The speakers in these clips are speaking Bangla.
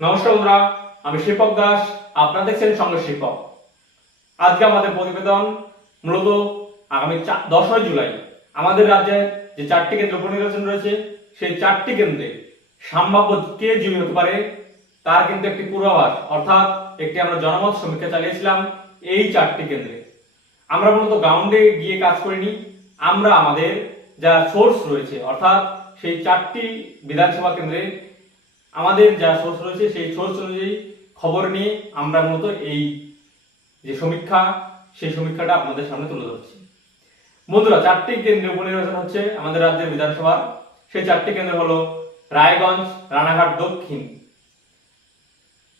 নমস্কার আমি শিল্পক দাস, আপনারা দেখছেন সঙ্গে শিল্পক আজকে আমাদের প্রতিবেদন মূলত আগামী দশই জুলাই। আমাদের রাজ্যে যে চারটি কেন্দ্র উপনির্বাচন রয়েছে, সেই চারটি কেন্দ্রে সম্ভাব্য কে জয়ী হতে পারে, তার কিন্তু একটি পূর্বাভাস, অর্থাৎ একটি আমরা জনমত সমীক্ষা চালিয়েছিলাম এই চারটি কেন্দ্রে। আমরা মূলত গ্রাউন্ডে গিয়ে কাজ করিনি, আমরা আমাদের যা সোর্স রয়েছে, অর্থাৎ সেই চারটি বিধানসভা কেন্দ্রে আমাদের যা সোর্স রয়েছে, সেই সোর্স অনুযায়ী খবর নিয়ে আমরা মূলত এই যে সমীক্ষা, সেই সমীক্ষাটা আপনাদের সামনে তুলে ধরছি। বন্ধুরা, চারটি কেন্দ্রে উপনির্বাচন হচ্ছে আমাদের রাজ্যের বিধানসভা। সেই চারটি কেন্দ্র হলো রায়গঞ্জ, রানাঘাট, দক্ষিণ,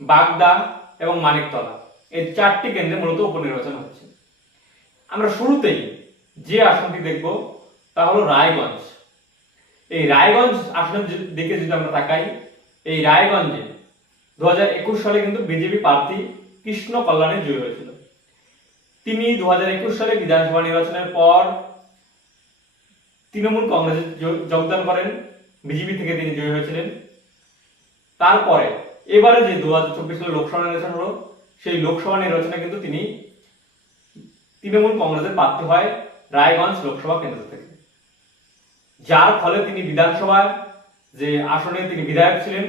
বাগদা এবং মানিকতলা। এই চারটি কেন্দ্রে মূলত উপনির্বাচন হচ্ছে। আমরা শুরুতেই যে আসনটি দেখব, তা হলো রায়গঞ্জ। এই রায়গঞ্জ আসনের দিকে যদি আমরা তাকাই এই রায়গঞ্জে দু হাজার একুশ সালে কিন্তু বিজেপি প্রার্থী কৃষ্ণ কল্যাণে জয়ী হয়েছিল। তিনি দু হাজার একুশ সালে বিধানসভা নির্বাচনের পর তৃণমূল কংগ্রেসে যোগদান করেন। বিজেপি থেকে তিনি জয়ী হয়েছিলেন। তারপরে এবারে যে দু হাজার চব্বিশ সালে লোকসভা নির্বাচন হলো, সেই লোকসভা নির্বাচনে কিন্তু তিনি তৃণমূল কংগ্রেসের প্রার্থী হয় রায়গঞ্জ লোকসভা কেন্দ্র থেকে। যার ফলে তিনি বিধানসভার যে আসনে তিনি বিধায়ক ছিলেন,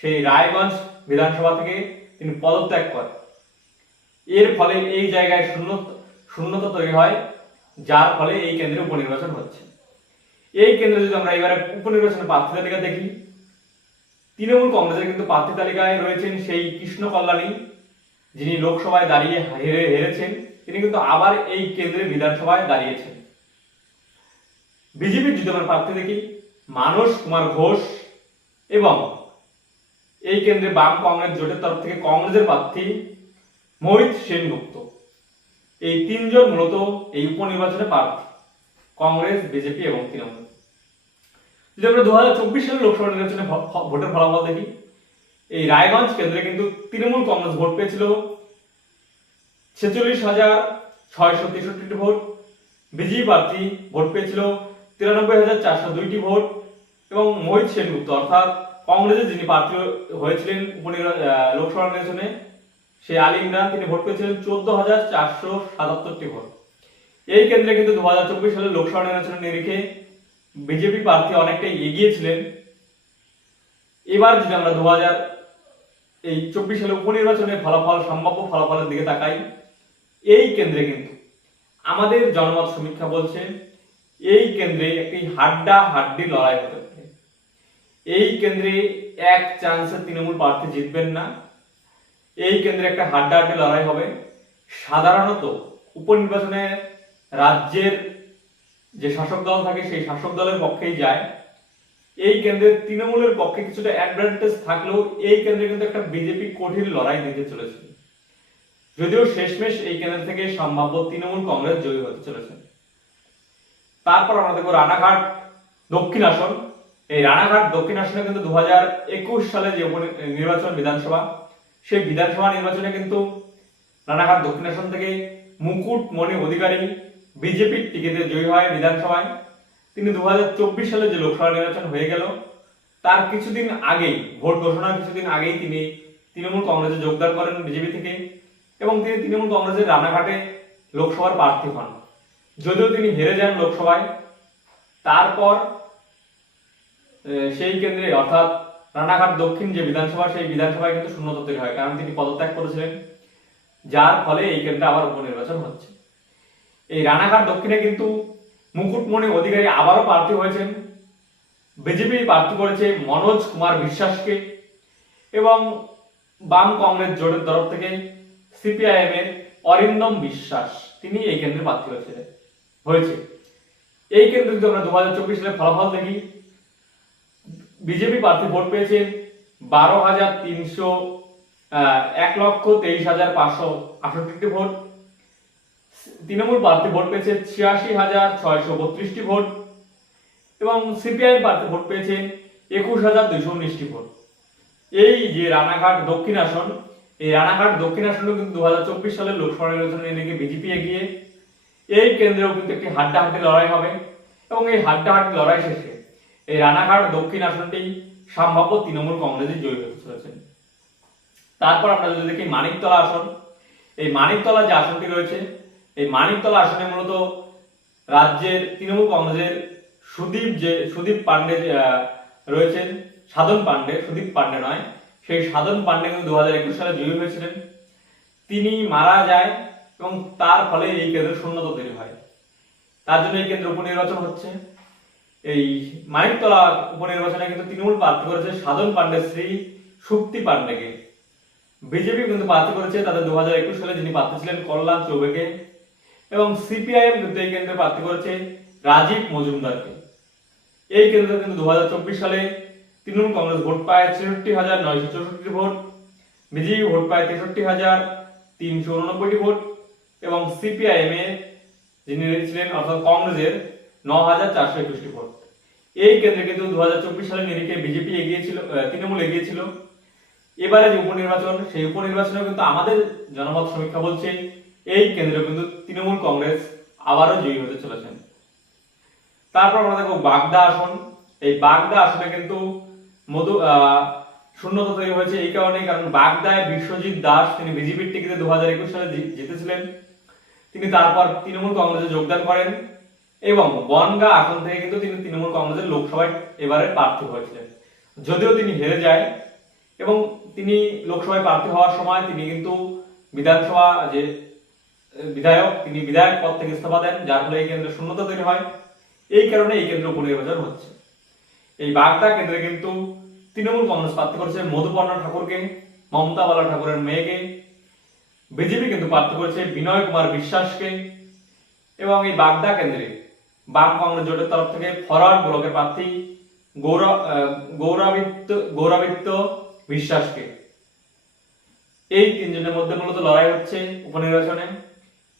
সেই রায়গঞ্জ বিধানসভা থেকে তিনি পদত্যাগ করেন। এর ফলে এই জায়গায় শূন্য, শূন্যতা তৈরি হয়, যার ফলে এই কেন্দ্রে উপনির্বাচন হচ্ছে। এই কেন্দ্রে যদি আমরা এবারে উপনির্বাচনের প্রার্থী তালিকা দেখি, তৃণমূল কংগ্রেসের কিন্তু প্রার্থী তালিকায় রয়েছেন সেই কৃষ্ণ কল্যাণী, যিনি লোকসভায় দাঁড়িয়ে হেরে, হেরেছেন, তিনি কিন্তু আবার এই কেন্দ্রে বিধানসভায় দাঁড়িয়েছেন। বিজেপির যদি আমরা প্রার্থী দেখি মানস কুমার ঘোষ এবং এই কেন্দ্রে বাম কংগ্রেস জোটের তরফ থেকে কংগ্রেসের প্রার্থী মোহিত সেনগুপ্ত। এই তিনজন মূলত এই উপনির্বাচনে প্রার্থী, কংগ্রেস, বিজেপি এবং তৃণমূল। যদি আমরা দু হাজার চব্বিশ সালের লোকসভা নির্বাচনে ভোটের ফলাফল দেখি, এই রায়গঞ্জ কেন্দ্রে কিন্তু তৃণমূল কংগ্রেস ভোট পেয়েছিল ছেচল্লিশ হাজার ছয়শো তেষট্টিটি ভোট। বিজেপি প্রার্থী ভোট পেয়েছিল তিরানব্বই হাজার চারশো দুইটি ভোট এবং মোহিত সেনগুপ্ত, অর্থাৎ কংগ্রেসের যিনি প্রার্থী হয়েছিলেন লোকসভা নির্বাচনে, সেই আলী ইমরান, তিনি ভোট পেয়েছিলেন চোদ্দ হাজার চারশো সাতাত্তরটি ভোট। এই কেন্দ্রে কিন্তু দু হাজার চব্বিশ সালের লোকসভা নির্বাচনের নিরিখে বিজেপি প্রার্থী অনেকটাই এগিয়েছিলেন। এবার যদি আমরা দু হাজার এই চব্বিশ সালে উপনির্বাচনের ফলাফল, সম্ভাব্য ফলাফলের দিকে তাকাই, এই কেন্দ্রে কিন্তু আমাদের জনমত সমীক্ষা বলছে এই কেন্দ্রে একটি হাড্ডা হাড্ডি লড়াই হতে পারে। এই কেন্দ্রে এক চান্সে তৃণমূল প্রার্থী জিতবেন না। এই কেন্দ্রে একটা হাড্ডা হাড্ডি লড়াই হবে। সাধারণত উপনির্বাচনে রাজ্যের যে শাসক দল থাকে, সেই শাসক দলের পক্ষেই যায়। এই কেন্দ্রে তৃণমূলের পক্ষে কিছুটা অ্যাডভান্টেজ থাকলেও এই কেন্দ্রে কিন্তু একটা বিজেপি কঠিন লড়াই দিতে চলেছে। যদিও শেষমেশ এই কেন্দ্র থেকে সম্ভাব্য তৃণমূল কংগ্রেস জয়ী হতে চলেছে। তারপর আমরা দেখব রানাঘাট দক্ষিণ আসন। এই রানাঘাট দক্ষিণ আসনে কিন্তু দু হাজার একুশ সালে যে নির্বাচন বিধানসভা, সেই বিধানসভা নির্বাচনে কিন্তু রানাঘাট দক্ষিণ আসন থেকে মুকুট মণি অধিকারী বিজেপির টিকিটে জয়ী হয় বিধানসভায়। তিনি দু হাজার চব্বিশ সালে যে লোকসভা নির্বাচন হয়ে গেল, তার কিছুদিন আগেই, ভোট ঘোষণার কিছুদিন আগেই তিনি তৃণমূল কংগ্রেসে যোগদান করেন বিজেপি থেকে এবং তিনি তৃণমূল কংগ্রেসের রানাঘাটে লোকসভার প্রার্থী হন। যদিও তিনি হেরে যান লোকসভায়, তারপর সেই কেন্দ্রে, অর্থাৎ রানাঘাট দক্ষিণ যে বিধানসভা, সেই বিধানসভায় কিন্তু শূন্যতা তৈরি হয়, কারণ তিনি পদত্যাগ করেছিলেন, যার ফলে এই কেন্দ্রে আবার উপনির্বাচন হচ্ছে। এই রানাঘাট দক্ষিণে কিন্তু মুকুটমণি অধিকারী আবারও প্রার্থী হয়েছেন। বিজেপি প্রার্থী করেছে মনোজ কুমার বিশ্বাসকে এবং বাম কংগ্রেস জোটের তরফ থেকে সিপিআইএম এর অরিন্দম বিশ্বাস। তিনি এই কেন্দ্রে প্রার্থী হয়েছিলেন। হয়েছে। এই কেন্দ্রে যদি আমরা দু হাজার চব্বিশ সালের ফলাফল দেখি, বিজেপি প্রার্থী ভোট পেয়েছেন বারো হাজার তিনশো এক লক্ষ তেইশ হাজার পাঁচশো আটষট্টি ভোট। তৃণমূল প্রার্থী ভোট পেয়েছে ছিয়াশি হাজার ছয়শো বত্রিশটি ভোট এবং সিপিআই প্রার্থী ভোট পেয়েছে একুশ হাজার দুইশো উনিশটি ভোট। এই যে রানাঘাট দক্ষিণ আসন, এই রানাঘাট দক্ষিণ আসনে কিন্তু দু হাজার চব্বিশ সালের লোকসভা নির্বাচনে এদিকে বিজেপি এগিয়ে এই কেন্দ্রেও কিন্তু একটি হাড্ডাহাড্ডি লড়াই হবে এবং এই হাড্ডাহাড্ডি লড়াই শেষে এই রানাঘাট দক্ষিণ আসনটি সম্ভাব্য তৃণমূল কংগ্রেসে জয়ী হতে চলেছেন তারপর আমরা যদি দেখি মানিকতলা আসন এই মানিকতলা যে আসনটি রয়েছে এই মানিকতলা আসনে মূলত রাজ্যের তৃণমূল কংগ্রেসের সুদীপ যে সুদীপ আহ, রয়েছেন সাধন পান্ডে সুদীপ পান্ডে নয় সেই সাধন পান্ডে কিন্তু দু হাজার একুশ সালে জয়ী হয়েছিলেন। তিনি মারা যায় এবং তার ফলে এই কেন্দ্র শূন্যতা তৈরি হয়। তার জন্য এই কেন্দ্র উপনির্বাচন হচ্ছে। এই মানিকতলা উপনির্বাচনে কিন্তু তৃণমূল প্রার্থী করেছে সাধন পান্ডে শ্রী সুক্তি পান্ডেকে বিজেপি কিন্তু প্রার্থী করেছে তাদের দু হাজার একুশ সালে যিনি প্রার্থী ছিলেন কল্যাণ চৌবেকে। এবং সিপিআইএম কিন্তু এই কেন্দ্রে প্রার্থী করেছে রাজীব মজুমদারকে। এই কেন্দ্রে কিন্তু দু হাজার চব্বিশ সালে তৃণমূল কংগ্রেস ভোট পায় ছেষট্টি হাজার নয়শো চৌষট্টি ভোট, বিজেপি ভোট পায় তেষট্টি হাজার তিনশো উননব্বইটি ভোট এবং সিপিআইএম এ যিনি ছিলেন, অর্থাৎ কংগ্রেসের ন হাজার চারশো একুশটি ভোট। এই কেন্দ্রে কিন্তু দু হাজার চব্বিশ সালের নিরিখে বিজেপি এগিয়েছিল তৃণমূল এগিয়েছিল। এবারে যে উপনির্বাচন, সেই উপনির্বাচনে কিন্তু আমাদের জনমত সমীক্ষা বলছে, এই কেন্দ্রে কিন্তু তৃণমূল কংগ্রেস আবারও জয়ী হতে চলেছেন। তারপর আমরা দেখো বাগদা আসন। এই বাগদা আসনে কিন্তু মধু শূন্যতা তৈরি হয়েছে এই কারণে কারণ বাগদায় বিশ্বজিৎ দাস, তিনি বিজেপির টিকিটে দু হাজার একুশ সালে জিতেছিলেন। তিনি তারপর তৃণমূল কংগ্রেসে যোগদান করেন এবং বনগা আসন থেকে কিন্তু তিনি তৃণমূল কংগ্রেসের লোকসভায় এবারে প্রার্থী হয়েছিলেন। যদিও তিনি হেরে যায় এবং তিনি লোকসভায় প্রার্থী হওয়ার সময় তিনি কিন্তু বিধানসভা যে বিধায়ক, তিনি বিধায়ক পদ থেকে ইস্তফা দেন, যার ফলে এই কেন্দ্রে শূন্যতা তৈরি হয়। এই কারণে এই কেন্দ্র উপনির্বাচন হচ্ছে। এই বাগদা কেন্দ্রে কিন্তু তৃণমূল কংগ্রেস প্রার্থী করেছে মধুপর্ণা ঠাকুরকে, মমতা বালা ঠাকুরের মেয়েকে বিজেপি কিন্তু প্রার্থী করেছে বিনয় কুমার বিশ্বাসকে এবং এই বাগদা কেন্দ্রে বাম কংগ্রেস জোটের তরফ থেকে ফরওয়ার্ড ব্লকের প্রার্থী গৌরব আহ, গৌরবিত্ত গৌরবিত্ত বিশ্বাসকে। এই তিনজনের মধ্যে মূলত লড়াই হচ্ছে উপনির্বাচনে।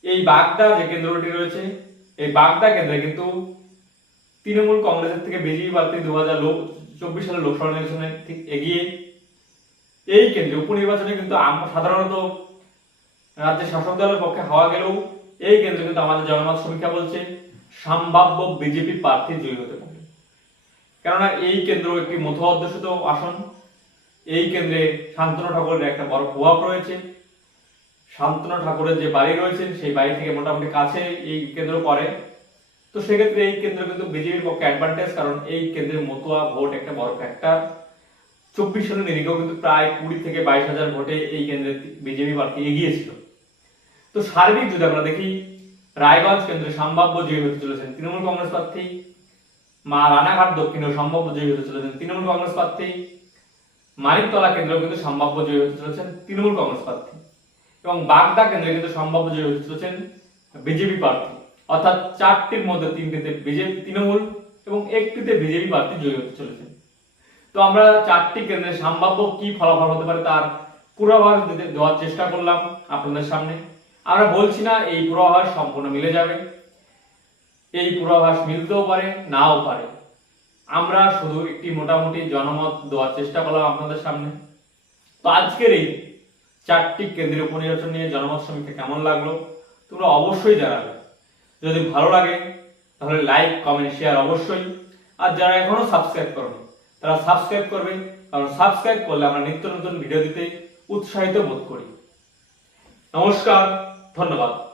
এই বাগদা যে কেন্দ্রটি রয়েছে এই বাগদা কেন্দ্রে কিন্তু তৃণমূল কংগ্রেসের থেকে বিজেপি প্রার্থী দু হাজার চব্বিশ সালের লোকসভা নির্বাচনে ঠিক এগিয়ে। এই কেন্দ্রে উপনির্বাচনে কিন্তু সাধারণত রাজ্যের শাসক দলের পক্ষে হওয়া গেলেও এই কেন্দ্রে কিন্তু আমাদের জনমত সমীক্ষা বলছে, সম্ভাব্য বিজেপি প্রার্থী জয়ী হতে পারে। কেননা এই কেন্দ্র একটি মধ্য অধ্যুষিত আসন। এই কেন্দ্রে শান্তনু ঠাকুরের একটা বড় প্রভাব রয়েছে। শান্তনু ঠাকুরের যে বাড়ি রয়েছে, সেই বাড়ি থেকে মোটামুটি কাছে এই কেন্দ্র পড়ে। তো সেক্ষেত্রে এই কেন্দ্র কিন্তু বিজেপির পক্ষে অ্যাডভান্টেজ কারণ এই কেন্দ্রের মতুয়া ভোট একটা বড় ফ্যাক্টর চব্বিশ সালের নিরিখেও কিন্তু প্রায় কুড়ি থেকে বাইশ হাজার ভোটে এই কেন্দ্রে বিজেপি প্রার্থী এগিয়েছিল তো সার্বিক যদি আমরা দেখি, রায়গঞ্জ কেন্দ্রে সম্ভাব্য জয়ী হতে চলেছেন তৃণমূল কংগ্রেস প্রার্থী, মা রানাঘাট দক্ষিণেও সম্ভাব্য জয়ী হতে চলেছেন তৃণমূল কংগ্রেস প্রার্থী, মানিকতলা কেন্দ্রেও কিন্তু সম্ভাব্য জয়ী হতে চলেছেন তৃণমূল কংগ্রেস প্রার্থী এবং বাগদা কেন্দ্রে কিন্তু সম্ভাব্য জয়ী হতে চলেছেন বিজেপি প্রার্থী। অর্থাৎ চারটির মধ্যে তিনটিতে বিজেপি তৃণমূল এবং একটিতে বিজেপি প্রার্থী জয়ী হতে চলেছেন। তো আমরা চারটি কেন্দ্রে সম্ভাব্য কি ফলাফল হতে পারে তার পূর্বাভাস দেওয়ার চেষ্টা করলাম আপনাদের সামনে। আমরা বলছি না এই পূর্বাভাস সম্পূর্ণ মিলে যাবে। এই পূর্বাভাস মিলতেও পারে, নাও পারে। আমরা শুধু একটি মোটামুটি জনমত দেওয়ার চেষ্টা করলাম আপনাদের সামনে। তো আজকের এই চারটি কেন্দ্রীয় উপনির্বাচন নিয়ে জনমত সমীক্ষা কেমন লাগল তোমরা অবশ্যই জানাবে। যদি ভালো লাগে, তাহলে লাইক কমেন্ট শেয়ার অবশ্যই। আর যারা এখনও সাবস্ক্রাইব করবে তারা সাবস্ক্রাইব করবে, কারণ সাবস্ক্রাইব করলে আমরা নিত্য নতুন ভিডিও দিতে উৎসাহিত বোধ করি। নমস্কার। ধন্যবাদ।